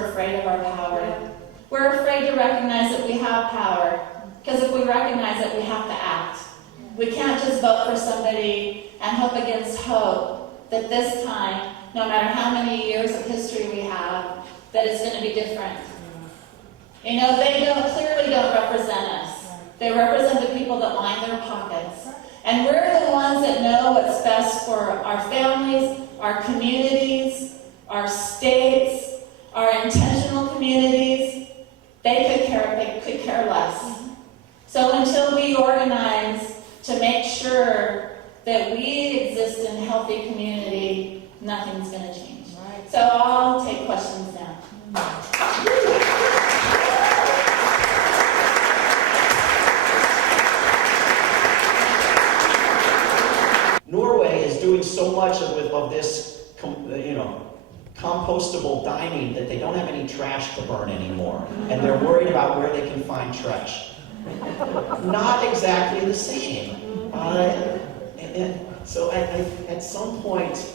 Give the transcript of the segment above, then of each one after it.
we're afraid of our power. We're afraid to recognize that we have power, because if we recognize it, we have to act. We can't just vote for somebody and hope against hope that this time, no matter how many years of history we have, that it's going to be different. You know, they clearly don't represent us. They represent the people that line their pockets. And we're the ones that know what's best for our families, our communities, our states, our intentional communities. They could care less. So until we organize to make sure that we exist in a healthy community, nothing's going to change. So I'll take questions now. Norway is doing so much of this, compostable dining that they don't have any trash to burn anymore, and they're worried about where they can find trash. Not exactly the same. So at some point,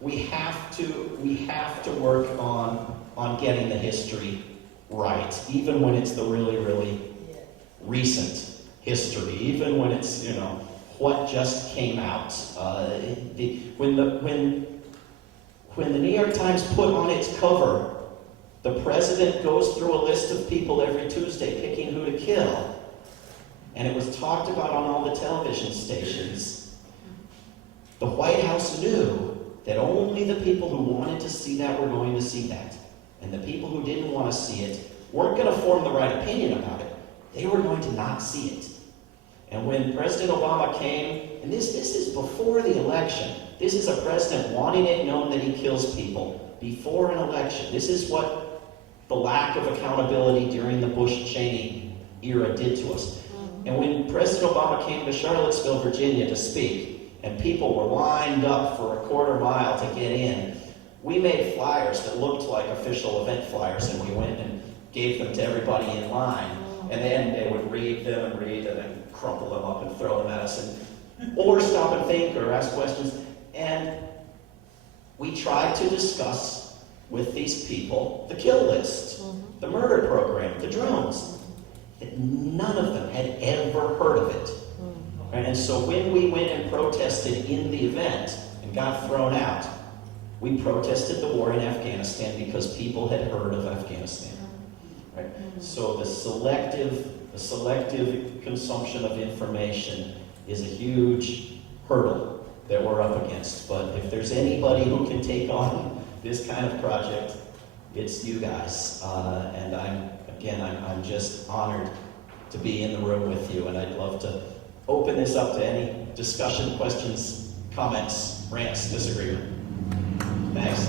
we have to work on getting the history right, even when it's the really, really recent history, even when it's what just came out. When the New York Times put on its cover, the president goes through a list of people every Tuesday picking who to kill, and it was talked about on all the television stations. The White House knew that only the people who wanted to see that were going to see that, and the people who didn't want to see it weren't going to form the right opinion about it. They were going to not see it. And when President Obama came, and this is before the election, this is a president wanting it known that he kills people before an election. This is what the lack of accountability during the Bush-Cheney era did to us. And when President Obama came to Charlottesville, Virginia to speak, and people were lined up for a quarter mile to get in, we made flyers that looked like official event flyers, and we went and gave them to everybody in line. And then they would read them and then crumple them up and throw them at us, or stop and think or ask questions. And we tried to discuss with these people the kill list, the murder program, the drones. None of them had ever heard of it. And so when we went and protested in the event and got thrown out, we protested the war in Afghanistan because people had heard of Afghanistan. Right? So the selective consumption of information is a huge hurdle that we're up against. But if there's anybody who can take on this kind of project, it's you guys. And I'm just honored to be in the room with you, and I'd love to open this up to any discussion, questions, comments, rants, disagreement. Thanks.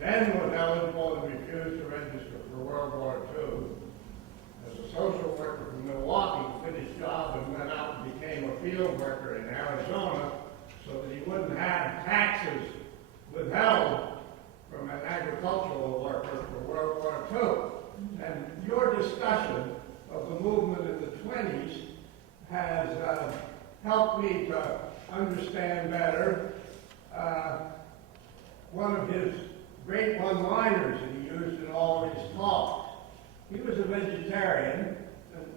Then was eligible and refused to register for World War II. As a social worker from Milwaukee, finished job and went out and became a field worker in Arizona so that he wouldn't have taxes withheld from an agricultural worker for World War II. And your discussion of the movement in the 20s has helped me to understand better one of his great one-liners that he used in all of his talks. He was a vegetarian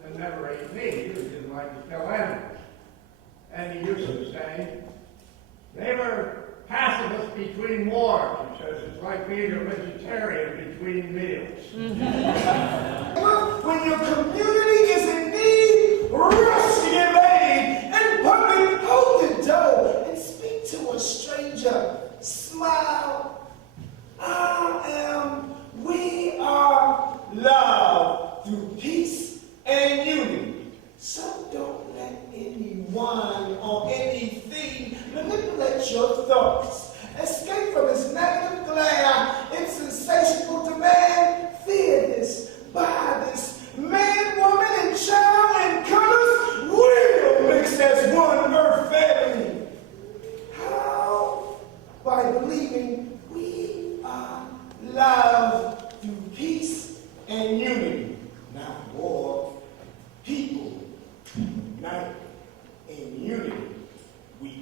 and never ate meat. He didn't like to kill animals. And he used to say, they were pacifists between wars. He says, it's like being a vegetarian between meals. When your community is in need, rush to get ready and public hold the door and speak to a stranger. Smile. We are love through peace and unity. So don't let anyone or anything manipulate your thoughts. Escape from its negative glare, its insatiable demand. Fear this, buy this. Man, woman, and child and colors will mix as one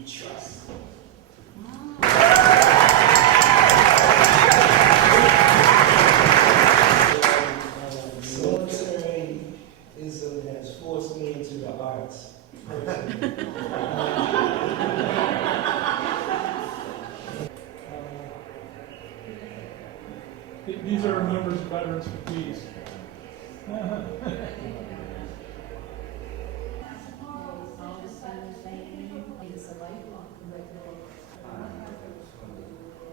trust. Militarism has forced me into the arts. These are members of Veterans for Peace.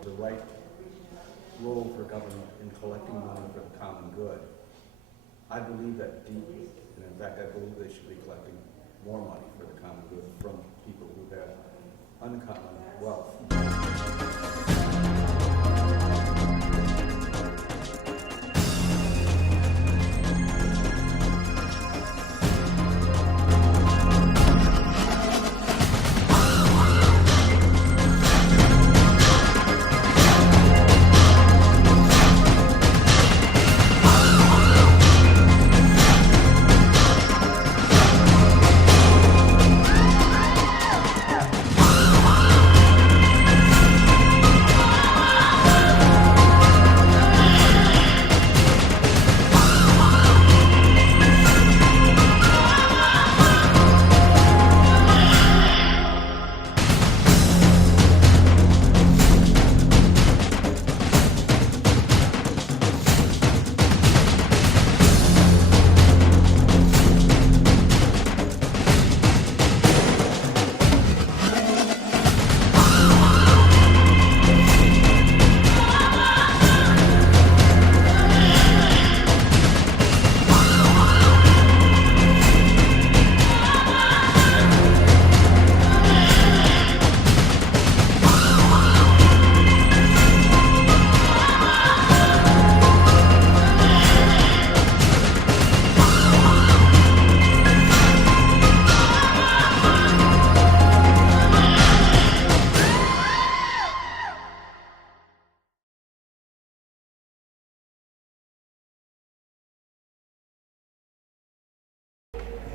The right role for government in collecting money for the common good. I believe that deeply, and in fact I believe they should be collecting more money for the common good from people who have uncommon wealth.